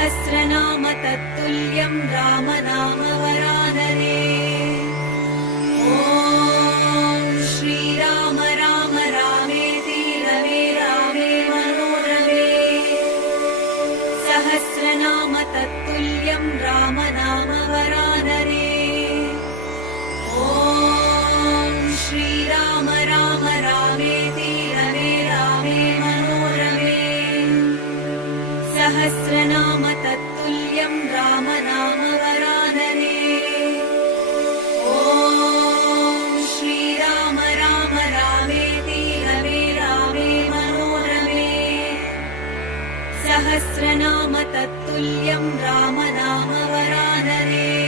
सहस्रनाम तत्तुल्यं रामनाम वरानने। ॐ श्रीराम राम रामेति रमे रामे मनोरमे। सहस्रनाम तत्तुल्यं रामनाम वरानने। ॐ श्रीराम राम रामेति रमे रामे मनोरमे। सहस्रनाम तत्तुल्यं रामनाम वरानने। ॐ श्रीराम राम रामेति रमे रामे मनोरमे। सहस्रनाम तत्तुल्यं रामनाम वरानने।